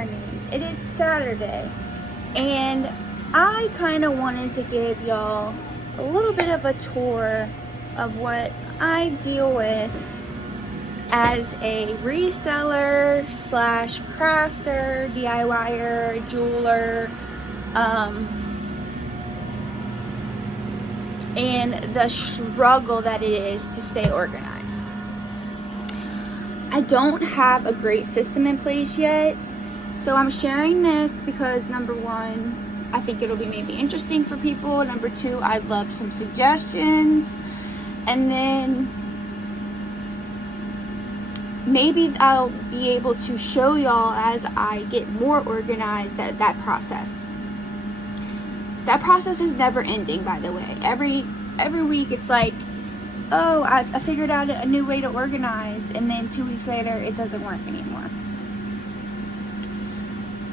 morning. It is Saturday, and I kind of wanted to give y'all a little bit of a tour of what I deal with as a reseller slash crafter, DIYer, jeweler, and the struggle that it is to stay organized. I don't have a great system in place yet, so I'm sharing this because number one, I think it'll be maybe interesting for people. Number two, I'd love some suggestions, and then maybe I'll be able to show y'all as I get more organized that process. That process is never ending, by the way. Every week it's like, oh, I figured out a new way to organize, and then 2 weeks later it doesn't work anymore.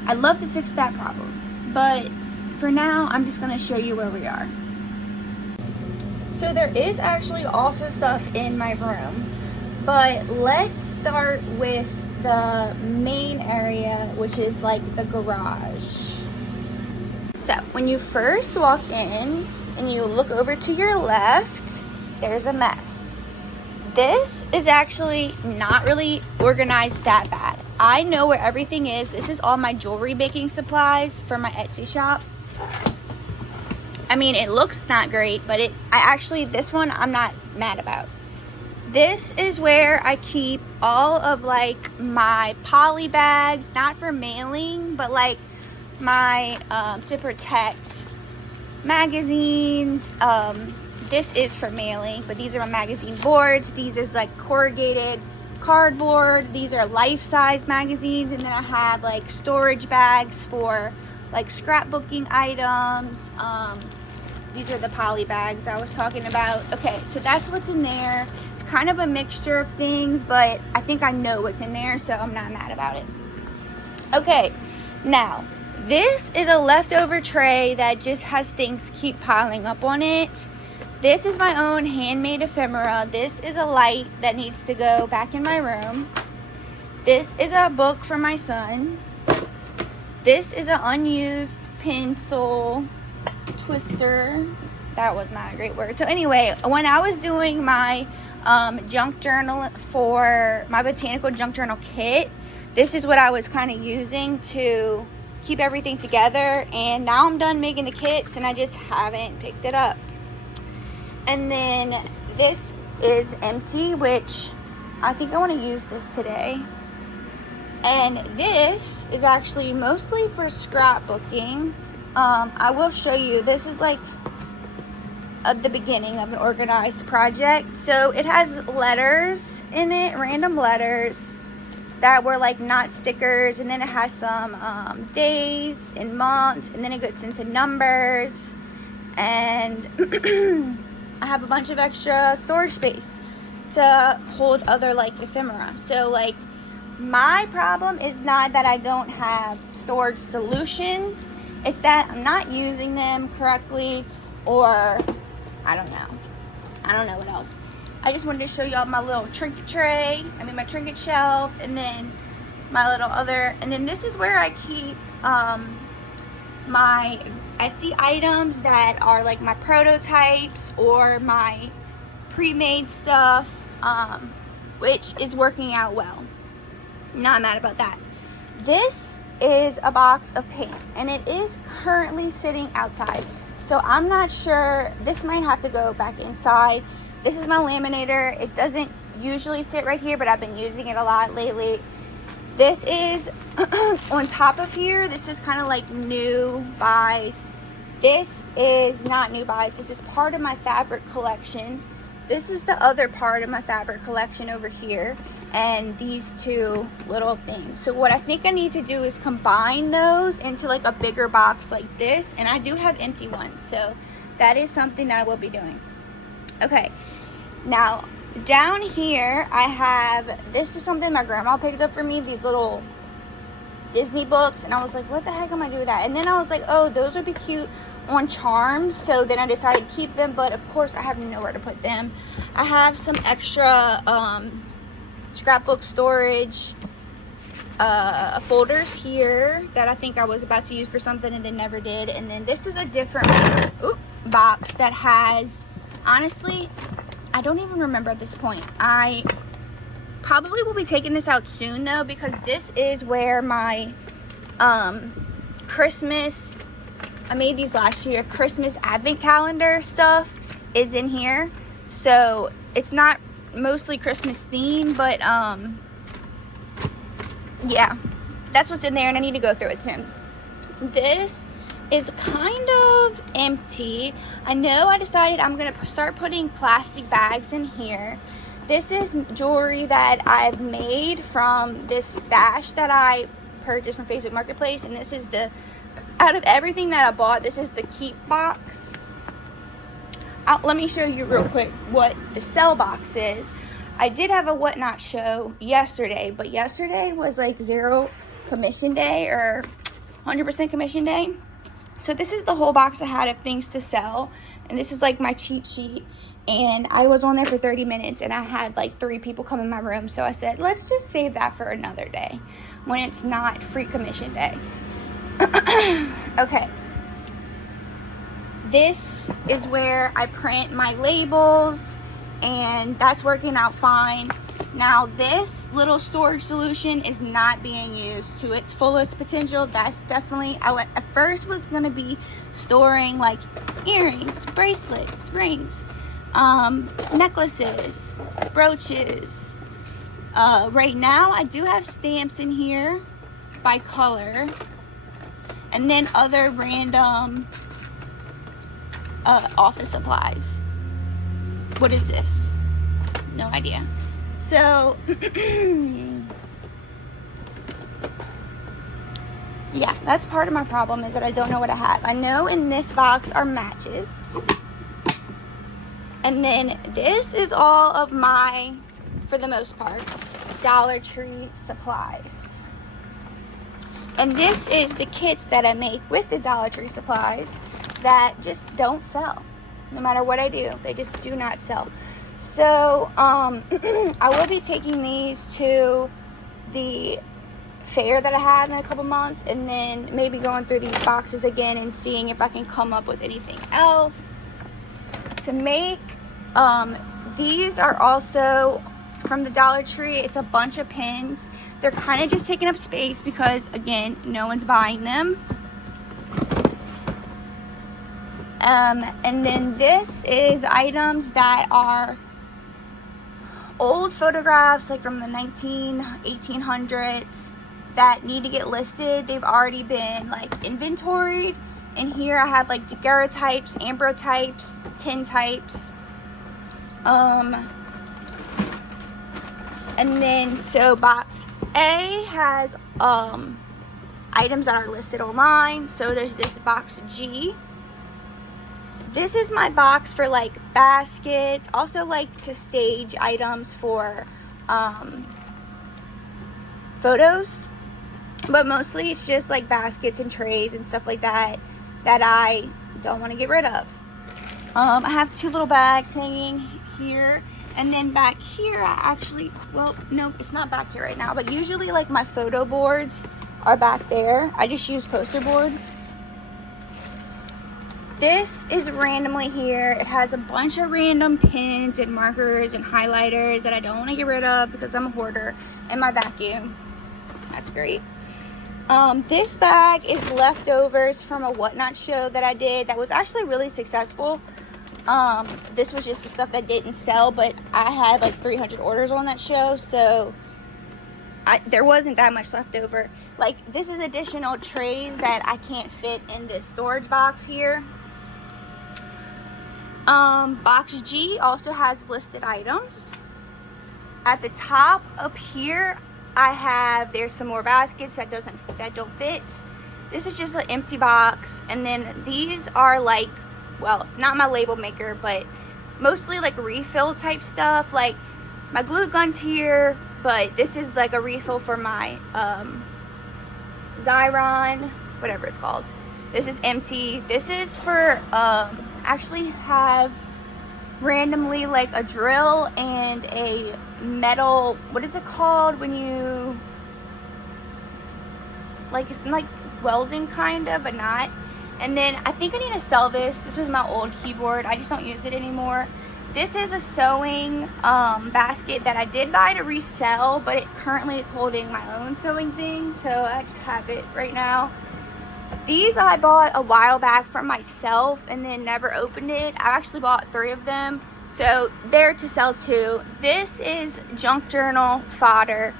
I'd love to fix that problem, but for now I'm just going to show you where we are. So there is actually also stuff in my room, but let's start with the main area, which is like the garage. So when you first walk in and you look over to your left, there's a mess. This is actually not really organized that bad. I know where everything is. This is all my jewelry making supplies for my Etsy shop. I mean, it looks not great, but this one I'm not mad about. This is where I keep all of like my poly bags, not for mailing, but like my to protect magazines. This is for mailing, but these are my magazine boards. These is like corrugated cardboard. These are life-size magazines, and then I have like storage bags for like scrapbooking items. These are the poly bags I was talking about. Okay, so that's what's in there. It's kind of a mixture of things, but I think I know what's in there, so I'm not mad about it. Okay, now this is a leftover tray that just has things keep piling up on it. This is my own handmade ephemera. This is a light that needs to go back in my room. This is a book for my son. This is an unused pencil twister. That was not a great word. So anyway, when I was doing my junk journal for my botanical junk journal kit, this is what I was kind of using to keep everything together, and now I'm done making the kits and I just haven't picked it up. And then this is empty, which I think I want to use this today. And this is actually mostly for scrapbooking. I will show you. This is like at the beginning of an organized project. So it has letters in it, random letters that were like not stickers, and then it has some days and months, and then it gets into numbers, and I have a bunch of extra storage space to hold other like ephemera. So like my problem is not that I don't have storage solutions, it's that I'm not using them correctly, or I don't know what else. I just wanted to show y'all my little trinket tray, my trinket shelf, and then my little other, and then this is where I keep my Etsy items that are like my prototypes or my pre-made stuff, which is working out well. Not mad about that. This is a box of paint, and it is currently sitting outside, so I'm not sure. This might have to go back inside. This is my laminator. It doesn't usually sit right here, but I've been using it a lot lately. This is on top of here. This is kind of like new buys. This is not new buys. This is part of my fabric collection. This is the other part of my fabric collection over here, and these two little things. So what I think I need to do is combine those into like a bigger box like this, and I do have empty ones, so that is something that I will be doing. Okay, now down here I have, this is something my grandma picked up for me, these little Disney books, and I was like, what the heck am I doing with that? And then I was like, oh, those would be cute on charms, so then I decided to keep them, but of course I have nowhere to put them. I have some extra scrapbook storage folders here that I think I was about to use for something and then never did. And then this is a different box that has, honestly, I don't even remember at this point. I probably will be taking this out soon though, because this is where my Christmas, I made these last year, Christmas advent calendar stuff is in here. So it's not mostly Christmas themed, but yeah, that's what's in there, and I need to go through it soon. This is kind of empty. I know I decided I'm gonna start putting plastic bags in here. This is jewelry that I've made from this stash that I purchased from Facebook Marketplace, and this is the, out of everything that I bought, this is the keep box. Let me show you real quick what the sell box is. I did have a whatnot show yesterday, but yesterday was like 0 commission day or 100% commission day. So this is the whole box I had of things to sell, and this is like my cheat sheet. And I was on there for 30 minutes, and I had like 3 people come in my room. So I said, let's just save that for another day when it's not free commission day. Okay. This is where I print my labels, and that's working out fine. Now this little storage solution is not being used to its fullest potential. That's definitely, at first was going to be storing like earrings, bracelets, rings, necklaces, brooches. Right now I do have stamps in here by color, and then other random office supplies. What is this? No idea. So yeah, that's part of my problem, is that I don't know what I have. I know in this box are matches, and then this is all of my, for the most part, Dollar Tree supplies. And this is the kits that I make with the Dollar Tree supplies that just don't sell. No matter what I do, they just do not sell. So I will be taking these to the fair that I have in a couple months, and then maybe going through these boxes again and seeing if I can come up with anything else to make. These are also from the Dollar Tree. It's a bunch of pins. They're kind of just taking up space because, again, no one's buying them. And then this is items that are old photographs, like from the 1800s, that need to get listed. They've already been like inventoried. And here I have like daguerreotypes, ambrotypes, tintypes. And then, so box A has items that are listed online. So there's this box G. This is my box for like baskets, also like to stage items for photos, but mostly it's just like baskets and trays and stuff like that that I don't want to get rid of. I have 2 little bags hanging here, and then back here I actually, well, no, it's not back here right now, but usually like my photo boards are back there. I just use poster board. This is randomly here. It has a bunch of random pins and markers and highlighters that I don't want to get rid of because I'm a hoarder, and my vacuum. That's great. This bag is leftovers from a whatnot show that I did that was actually really successful. This was just the stuff that didn't sell, but I had like 300 orders on that show, so there wasn't that much left over. Like, this is additional trays that I can't fit in this storage box here. Box G also has listed items. At the top up here, there's some more baskets that don't fit. This is just an empty box, and then these are like, well, not my label maker, but mostly like refill type stuff. Like my glue gun's here, but this is like a refill for my Xyron, whatever it's called. This is empty. This is for actually have randomly like a drill and a metal, what is it called when you like it's like welding kind of, but not. And then I think I need to sell this. This was my old keyboard. I just don't use it anymore. This is a sewing basket that I did buy to resell, but it currently is holding my own sewing thing, so I just have it right now. These I bought a while back for myself and then never opened it. I actually bought 3 of them, so they're to sell too. This is junk journal fodder.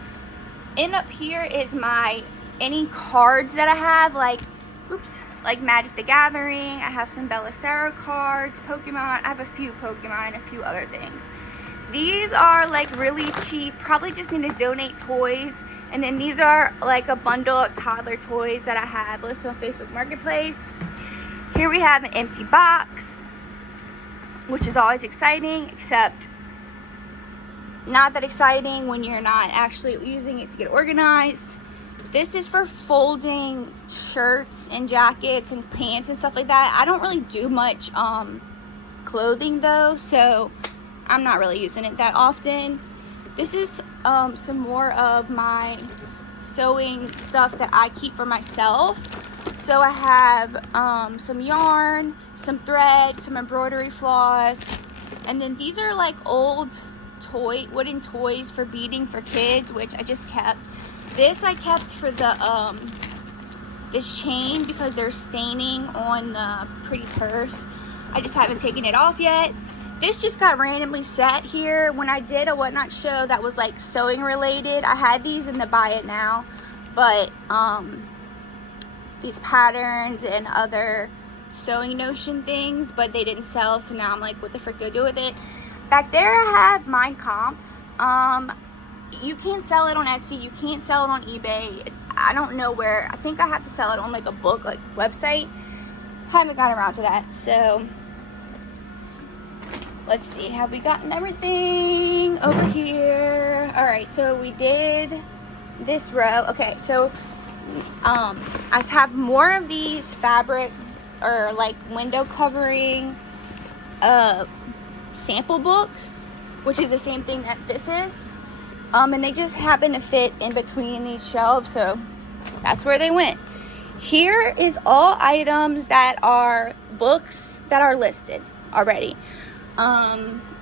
And up here is my any cards that I have, like Magic the Gathering. I have some Belisara cards, Pokemon. I have a few Pokemon and a few other things. These are like really cheap, probably just need to donate toys. And then these are like a bundle of toddler toys that I have listed on Facebook Marketplace. Here we have an empty box, which is always exciting, except not that exciting when you're not actually using it to get organized. This is for folding shirts and jackets and pants and stuff like that. I don't really do much clothing though, so I'm not really using it that often. This is some more of my sewing stuff that I keep for myself. So I have some yarn, some thread, some embroidery floss, and then these are like old wooden toys for beading for kids, which I just kept. This I kept for the this chain because they're staining on the pretty purse. I just haven't taken it off yet. This just got randomly set here. When I did a whatnot show that was like sewing related, I had these in the buy it now, but these patterns and other sewing notion things, but they didn't sell, so now I'm like, what the frick do I do with it? Back there I have Mein Kampf. You can't sell it on Etsy, you can't sell it on eBay. I don't know where. I think I have to sell it on like a book, like website. Haven't gotten around to that, so let's see, have we gotten everything over here? All right, so we did this row. Okay, so I have more of these fabric or like window covering sample books, which is the same thing that this is. And they just happen to fit in between these shelves, so that's where they went. Here is all items that are books that are listed already.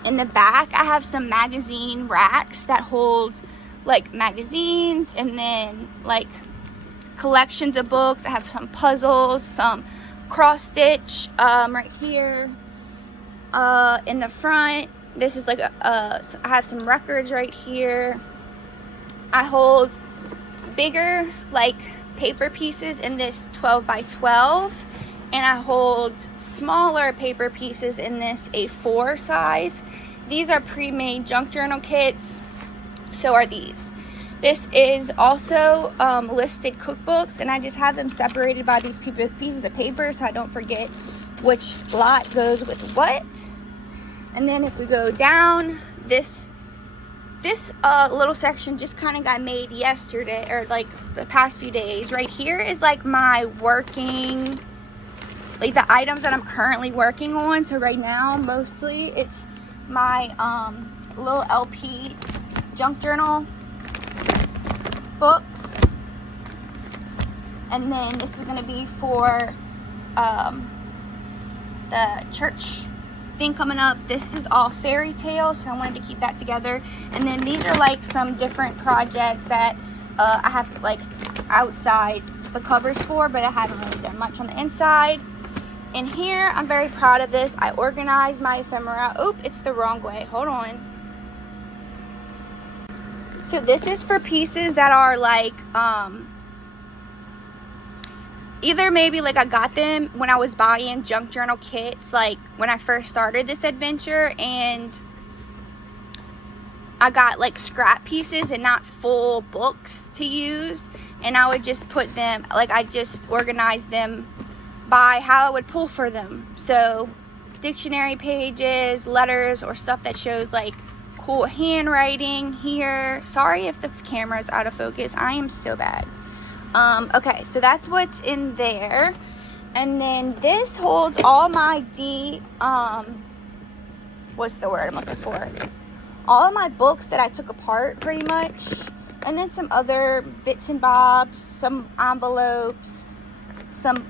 In the back I have some magazine racks that hold like magazines, and then like collections of books. I have some puzzles, some cross stitch right here. In the front, this is like I have some records right here. I hold bigger like paper pieces in this 12 by 12, and I hold smaller paper pieces in this A4 size. These are pre-made junk journal kits. So are these. This is also listed cookbooks, and I just have them separated by these pieces of paper so I don't forget which lot goes with what. And then if we go down, this little section just kind of got made yesterday, or like the past few days. Right here is like my working, like the items that I'm currently working on. So right now, mostly it's my little LP junk journal books. And then this is going to be for the church thing coming up. This is all fairy tales, so I wanted to keep that together. And then these are like some different projects that I have like outside the covers for, but I haven't really done much on the inside. And here, I'm very proud of this. I organized my ephemera. Oop, it's the wrong way. Hold on. So this is for pieces that are like either maybe like I got them when I was buying junk journal kits, like when I first started this adventure, and I got like scrap pieces and not full books to use, and I would just put them, like I just organized them by how I would pull for them. So dictionary pages, letters, or stuff that shows like cool handwriting here. Sorry if the camera is out of focus. I am so bad. Okay, so that's what's in there. And then this holds all my what's the word I'm looking for? All of my books that I took apart pretty much. And then some other bits and bobs, some envelopes, some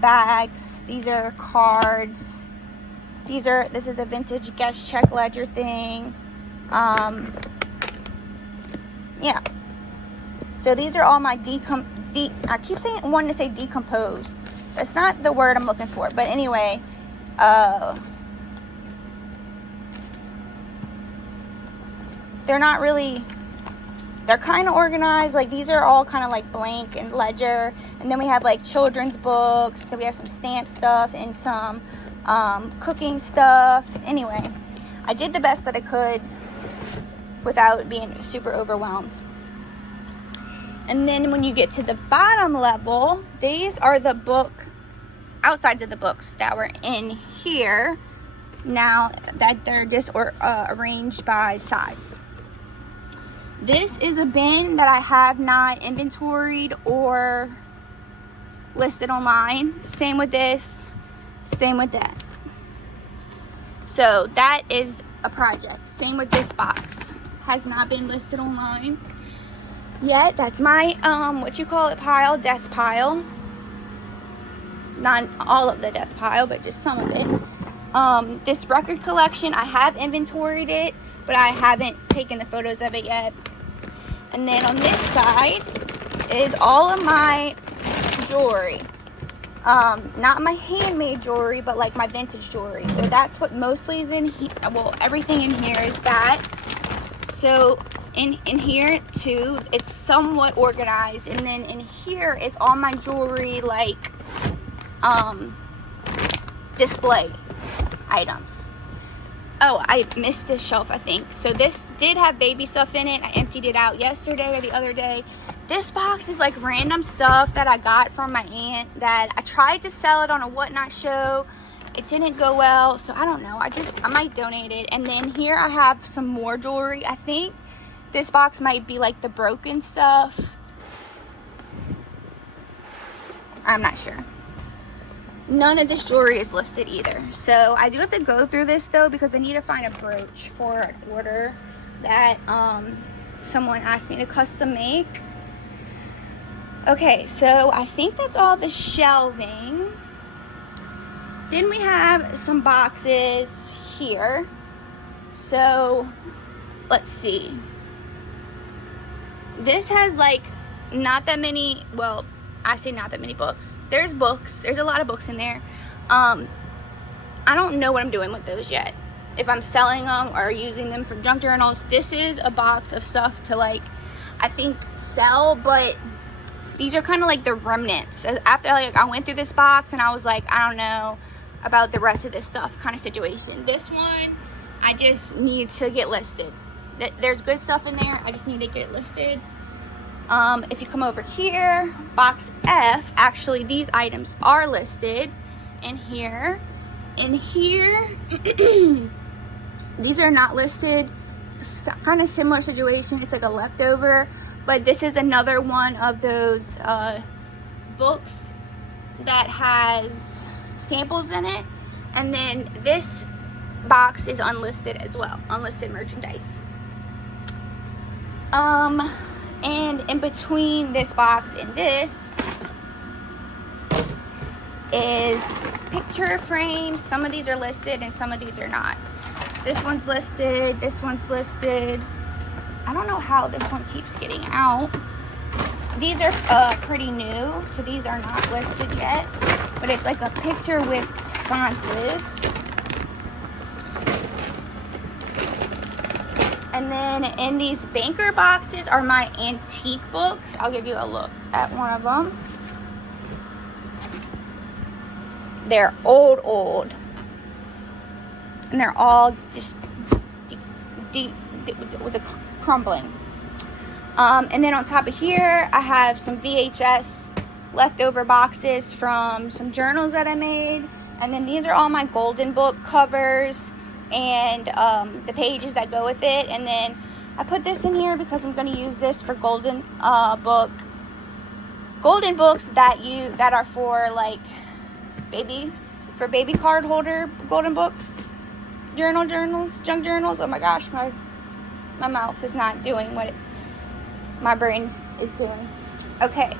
bags. These are cards. This is a vintage guest check ledger thing. Yeah. So these are all my I keep wanting to say decomposed. That's not the word I'm looking for. But anyway, they're not really, they're kind of organized. Like these are all kind of like blank and ledger. And then we have like children's books. Then we have some stamp stuff and some cooking stuff. Anyway, I did the best that I could without being super overwhelmed. And then when you get to the bottom level, these are the outsides of the books that were in here. Now that they're just arranged by size. This is a bin that I have not inventoried or listed online. Same with this, same with that. So that is a project. Same with this box. Has not been listed online yet. That's my pile, death pile. Not all of the death pile, but just some of it. This record collection, I have inventoried it, but I haven't taken the photos of it yet. And then on this side is all of my jewelry. Not my handmade jewelry, but like my vintage jewelry. So that's what mostly is in here. Well, everything in here is that. So in here too, it's somewhat organized. And then in here is all my jewelry, like display items. Oh, I missed this shelf, I think. So this did have baby stuff in it. I emptied it out yesterday or the other day. This box is like random stuff that I got from my aunt that I tried to sell it on a whatnot show. It didn't go well, so I don't know. I might donate it. And then here I have some more jewelry. I think this box might be like the broken stuff. I'm not sure. None of this jewelry is listed either. So I do have to go through this though, because I need to find a brooch for an order that someone asked me to custom make. Okay, so I think that's all the shelving. Then we have some boxes here. So let's see. This has like not that many, well, I say not that many books. There's books. There's a lot of books in there. I don't know what I'm doing with those yet. If I'm selling them or using them for junk journals. This is a box of stuff to like, I think sell, but these are kind of like the remnants. After like I went through this box and I was like, I don't know about the rest of this stuff kind of situation. This one, I just need to get listed. There's good stuff in there. I just need to get listed. If you come over here, box F, actually these items are listed in here. In here, these are not listed. It's kind of similar situation. It's like a leftover, but this is another one of those books that has samples in it. And then this box is unlisted as well, unlisted merchandise. And in between this box and this is picture frames. Some of these are listed and some of these are not. This one's listed, this one's listed. I don't know how this one keeps getting out. These are pretty new, so these are not listed yet. But it's like a picture with sconces. And then in these banker boxes are my antique books. I'll give you a look at one of them. They're old. And they're all just with the crumbling. And then on top of here, I have some VHS leftover boxes from some journals that I made. And then these are all my golden book covers and the pages that go with it. And then I put this in here because I'm going to use this for golden books that are for like babies, for baby card holder golden books, journals, junk journals. Oh my gosh, my mouth is not doing what my brain is doing. Okay,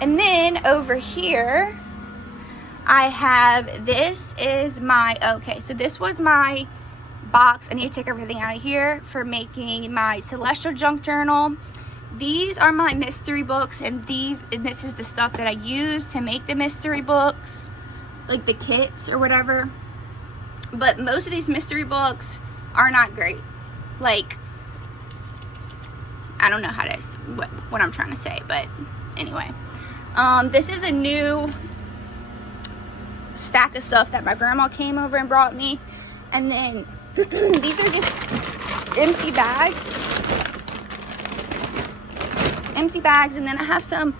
and then over here I have, this is my, okay, so this was my box. I need to take everything out of here for making my celestial junk journal. These are my mystery books, and this is the stuff that I use to make the mystery books, like the kits or whatever. But most of these mystery books are not great. Like, I don't know how to, what I'm trying to say, but anyway. This is a new stack of stuff that my grandma came over and brought me. And then these are just empty bags. And then I have some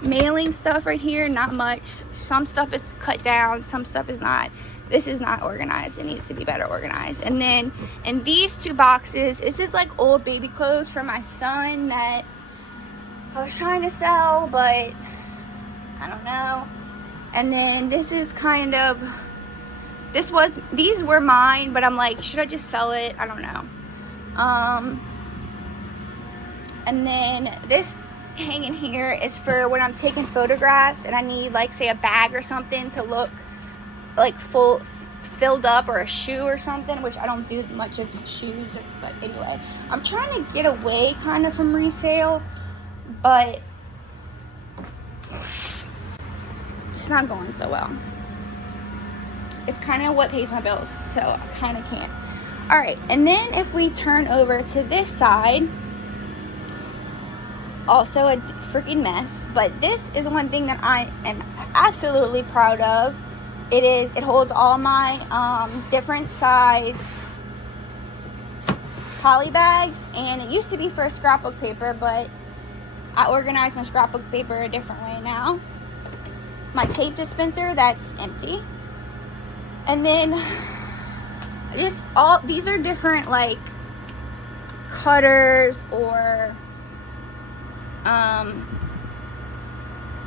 mailing stuff right here. Not much. Some stuff is cut down, some stuff is not. This is not organized. It needs to be better organized. And then in these two boxes, it's just like old baby clothes for my son that I was trying to sell, but I don't know. And then this is kind of, these were mine, but I'm like, should I just sell it? I don't know. And then this hanging here is for when I'm taking photographs and I need, like, say a bag or something to look like filled up, or a shoe or something, which I don't do much of shoes, but anyway, I'm trying to get away kind of from resale, but it's not going so well. It's kind of what pays my bills, so I kind of can't. All right, and then if we turn over to this side, also a freaking mess, but this is one thing that I am absolutely proud of. It holds all my different size poly bags, and it used to be for scrapbook paper, but I organized my scrapbook paper a different way now. My tape dispenser, that's empty. And then just these are different, like, cutters or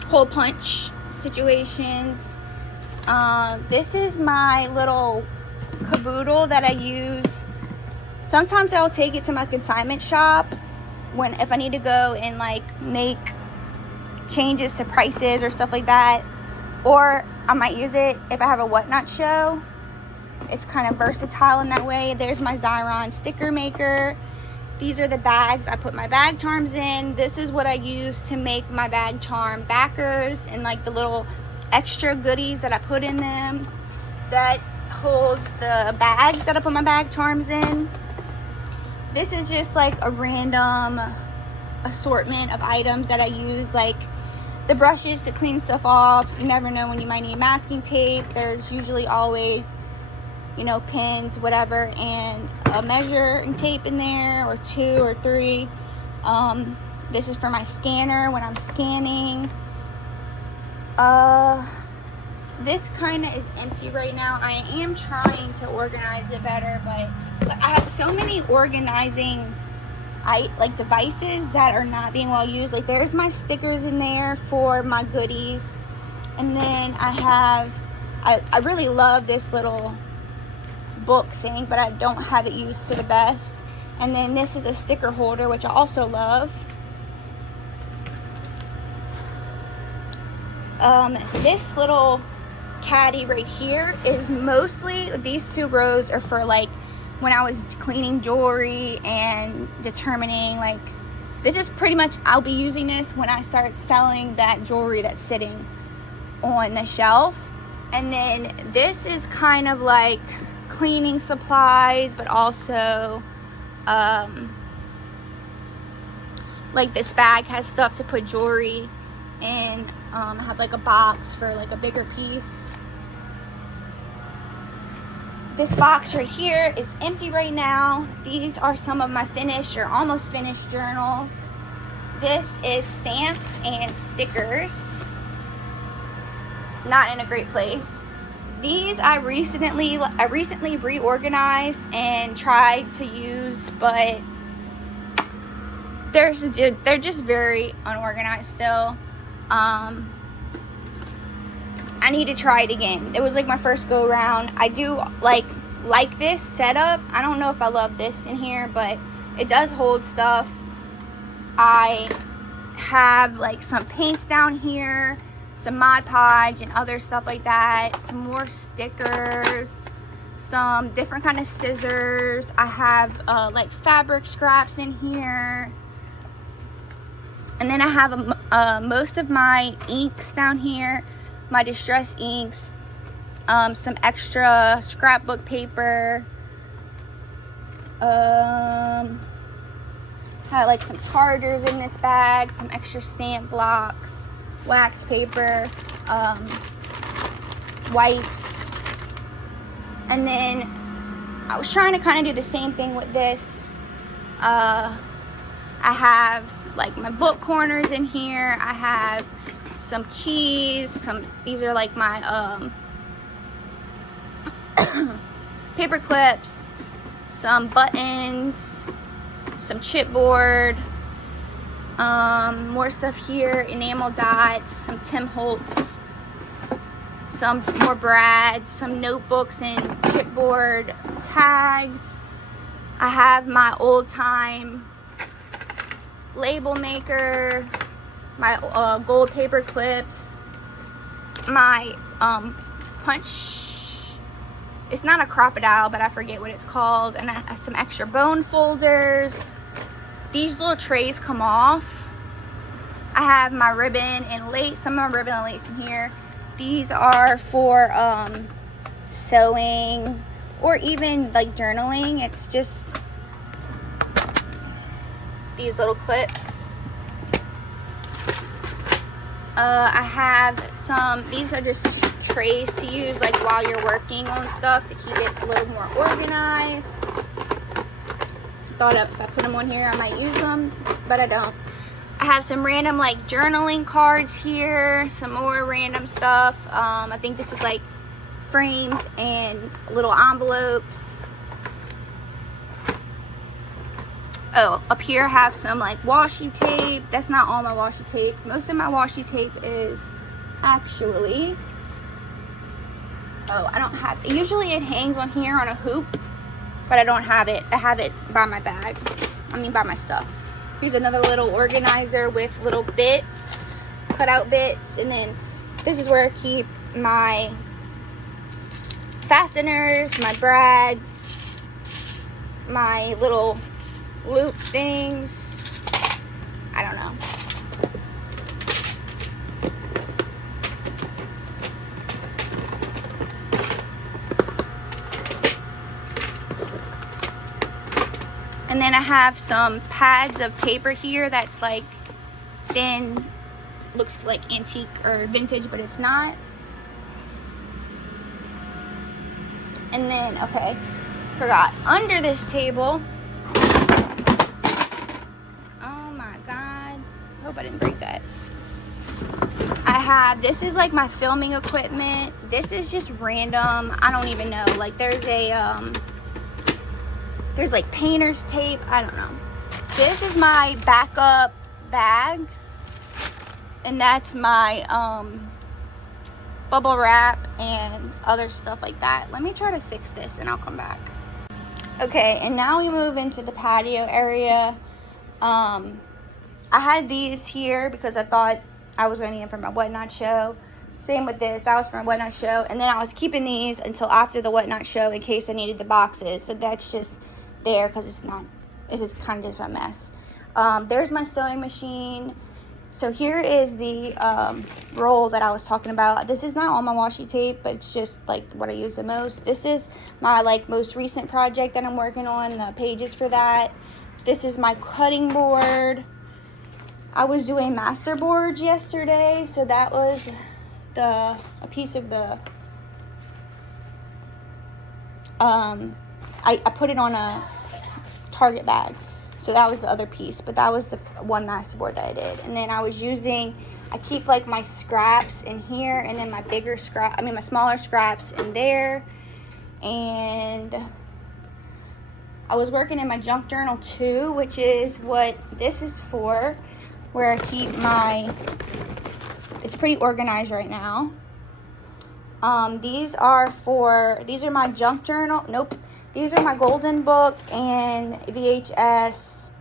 hole punch situations. This is my little caboodle that I use. Sometimes I'll take it to my consignment shop if I need to go and, like, make changes to prices or stuff like that. Or I might use it if I have a whatnot show. It's kind of versatile in that way. There's my Xyron sticker maker. These are the bags I put my bag charms in. This is what I use to make my bag charm backers, and, like, the little extra goodies that I put in them. That holds the bags that I put my bag charms in. This is just like a random assortment of items that I use, like the brushes to clean stuff off. You never know when you might need masking tape. There's usually always, you know, pins, whatever, and a measuring tape in there, or 2 or 3. This is for my scanner when I'm scanning. This kind of is empty right now. I am trying to organize it better, but I have so many organizing devices that are not being well used. Like, there's my stickers in there for my goodies, and then I really love this little book thing, but I don't have it used to the best. And then this is a sticker holder, which I also love. This little caddy right here is mostly, these 2 rows are for, like, when I was cleaning jewelry and determining, like, this is pretty much, I'll be using this when I start selling that jewelry that's sitting on the shelf. And then this is kind of like cleaning supplies, but also like, this bag has stuff to put jewelry in. I have, like, a box for, like, a bigger piece. This box right here is empty right now. These are some of my finished or almost finished journals. This is stamps and stickers. Not in a great place. These I recently reorganized and tried to use, but they're just very unorganized still. I need to try it again. It was, like, my first go around. I do like this setup. I don't know if I love this in here, but it does hold stuff. I have like some paints down here, some Mod Podge and other stuff like that, some more stickers, some different kind of scissors. I have like fabric scraps in here. And then I have most of my inks down here, my distress inks, some extra scrapbook paper, had like some chargers in this bag, some extra stamp blocks, wax paper, wipes. And then I was trying to kind of do the same thing with this. I have like my book corners in here. I have some keys, these are like my paper clips, some buttons, some chipboard, more stuff here, enamel dots, some Tim Holtz, some more brads, some notebooks and chipboard tags. I have my old time label maker, my gold paper clips, my punch, it's not a crocodile, but I forget what it's called, and I have some extra bone folders. These little trays come off. I have my ribbon and lace, some of my ribbon and lace in here. These are for sewing or even like journaling. It's just these little clips. I have some, these are just trays to use like while you're working on stuff to keep it a little more organized. Thought if I put them on here I might use them, but I don't. I have some random like journaling cards here, some more random stuff. I think this is like frames and little envelopes. Oh, up here I have some like washi tape. That's not all my washi tape. Most of my washi tape is actually, oh, I don't have, usually it hangs on here on a hoop, but I don't have it. I have it by my bag. I mean by my stuff. Here's another little organizer with little bits, cut out bits, and then this is where I keep my fasteners, my brads, my little loop things. I don't know. And then I have some pads of paper here that's like thin, looks like antique or vintage, but it's not. And then, okay, forgot, under this table, oh my god, hope I didn't break that. I have, this is like my filming equipment. This is just random, I don't even know, like there's like painter's tape, I don't know. This is my backup bags, and that's my bubble wrap and other stuff like that. Let me try to fix this and I'll come back. Okay, and now we move into the patio area. I had these here because I thought I was going to need them for my whatnot show. Same with this, that was for my whatnot show, and then I was keeping these until after the whatnot show in case I needed the boxes. So that's just there because it's just kind of just a mess. There's my sewing machine. So here is the roll that I was talking about. This is not all my washi tape, but it's just like what I use the most. This is my like most recent project that I'm working on, the pages for that. This is my cutting board. I was doing master boards yesterday, so that was a piece of the I put it on a Target bag. So that was the other piece, but that was the one masterboard that I did. And then I keep like my scraps in here, and then my my smaller scraps in there. And I was working in my junk journal too, which is what this is for, where I keep it's pretty organized right now. These are my junk journal. Nope. These are my golden book and VHS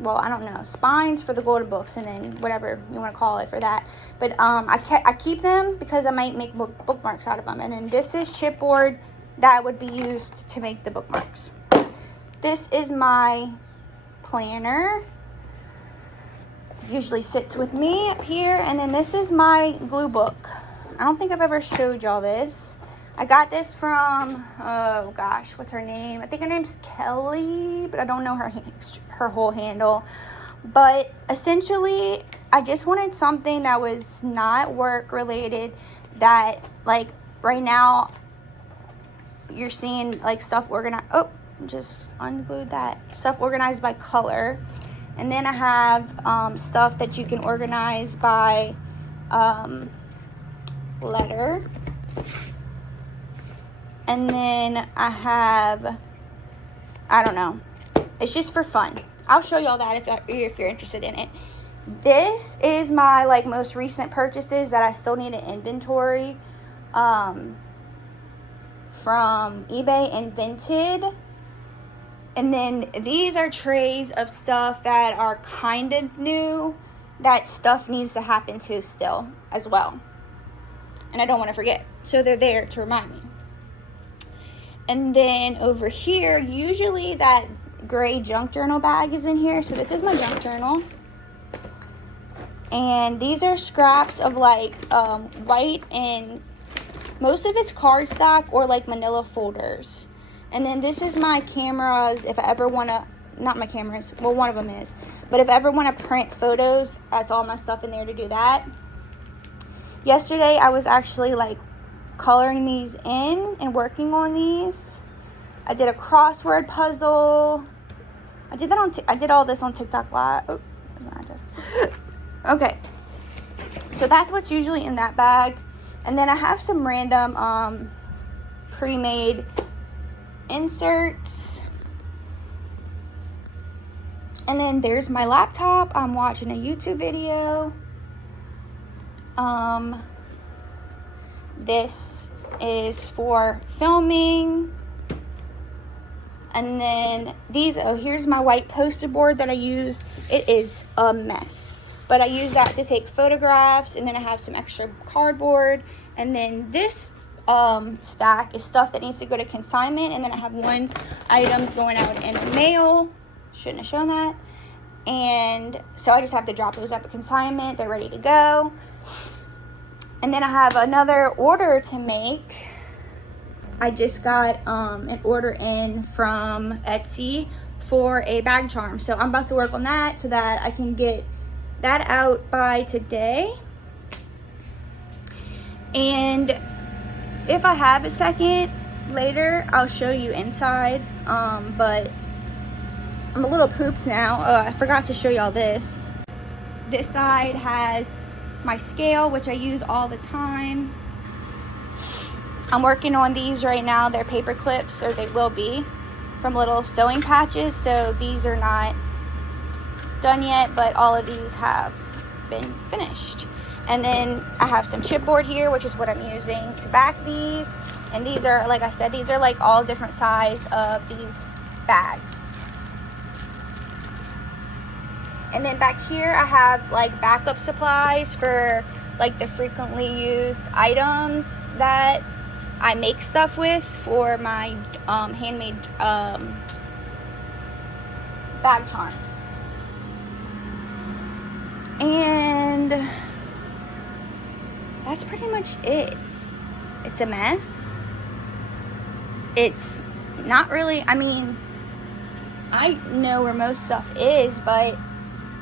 well, I don't know, spines for the golden books, and then whatever you want to call it for that. But I keep them because I might make bookmarks out of them. And then this is chipboard that would be used to make the bookmarks. This is my planner. It usually sits with me up here. And then this is my glue book. I don't think I've ever showed y'all this. I got this from, oh gosh, what's her name? I think her name's Carley, but I don't know her whole handle. But essentially, I just wanted something that was not work related, that like right now you're seeing like stuff organized. Oh, just unglued that. Stuff organized by color. And then I have stuff that you can organize by letter. And then I have, I don't know, it's just for fun. I'll show y'all that if you're interested in it. This is my like most recent purchases that I still need an inventory from eBay and Vinted. And then these are trays of stuff that are kind of new, that stuff needs to happen to still as well. And I don't want to forget. So they're there to remind me. And then over here, usually that gray junk journal bag is in here. So this is my junk journal. And these are scraps of like white, and most of it's cardstock or like manila folders. And then this is my cameras if I ever want to, not my cameras, well one of them is. But if I ever want to print photos, that's all my stuff in there to do that. Yesterday I was actually like coloring these in and working on these. I did a crossword puzzle. I did that I did all this on TikTok Live. Oh, okay. So that's what's usually in that bag. And then I have some random pre-made inserts. And then there's my laptop. I'm watching a YouTube video. This is for filming. And then here's my white poster board that I use. It is a mess, but I use that to take photographs. And then I have some extra cardboard. And then this stack is stuff that needs to go to consignment. And then I have one item going out in the mail. Shouldn't have shown that. And so I just have to drop those up at consignment. They're ready to go. And then I have another order to make. I just got an order in from Etsy for a bag charm. So I'm about to work on that so that I can get that out by today. And if I have a second later, I'll show you inside. But I'm a little pooped now. I forgot to show y'all this. This side has my scale, which I use all the time. I'm working on these right now. They're paper clips, or they will be, from little sewing patches. So these are not done yet, but all of these have been finished. And then I have some chipboard here, which is what I'm using to back these. And these are, like I said, these are like all different size of these bags. And then back here I have like backup supplies for like the frequently used items that I make stuff with for my handmade bag charms. And that's pretty much it. It's a mess. It's not really, I mean, I know where most stuff is, but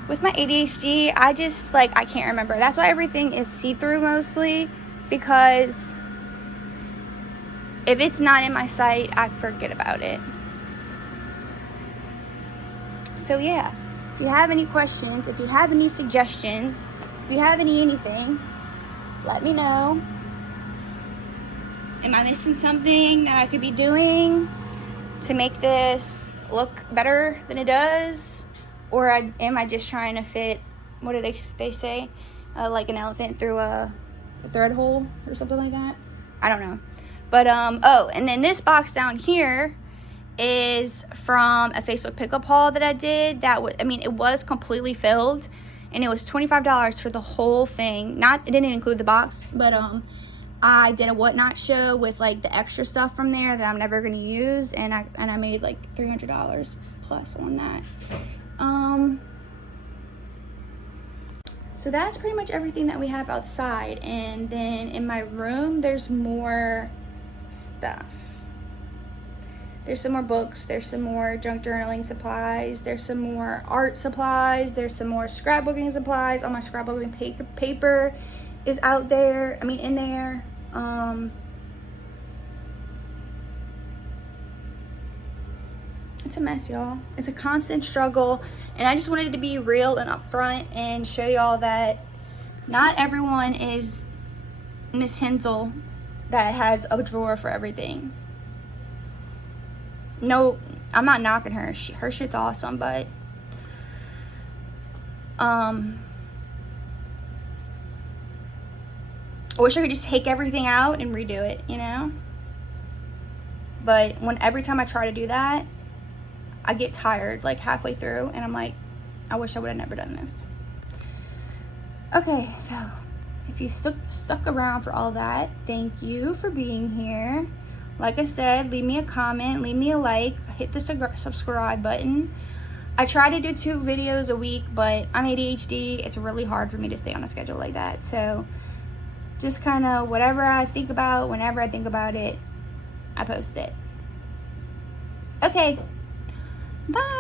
with my ADHD, I just, like, I can't remember. That's why everything is see-through mostly, because if it's not in my sight, I forget about it. So, yeah. If you have any questions, if you have any suggestions, if you have anything, let me know. Am I missing something that I could be doing to make this look better than it does? Or am I just trying to fit, what do they say? Like an elephant through a thread hole or something like that? I don't know. But, oh, and then this box down here is from a Facebook pickup haul that I did. That was, I mean, it was completely filled, and it was $25 for the whole thing. Not, it didn't include the box, but I did a whatnot show with like the extra stuff from there that I'm never gonna use, and I made like $300 plus on that. So that's pretty much everything that we have outside. And then in my room, there's more stuff. There's some more books, there's some more junk journaling supplies, there's some more art supplies, there's some more scrapbooking supplies. All my scrapbooking paper is out there, I mean in there. It's a mess, y'all. It's a constant struggle, and I just wanted to be real and upfront and show y'all that not everyone is Miss Hensel that has a drawer for everything. No, I'm not knocking her. Her shit's awesome, but I wish I could just take everything out and redo it, you know? But every time I try to do that, I get tired like halfway through, and I'm like, I wish I would have never done this. Okay, so if you stuck around for all that, thank you for being here. Like I said, leave me a comment, leave me a like, hit the subscribe button. I try to do 2 videos a week, but I'm ADHD. It's really hard for me to stay on a schedule like that. So just kind of whatever I think about, whenever I think about it, I post it. Okay, bye.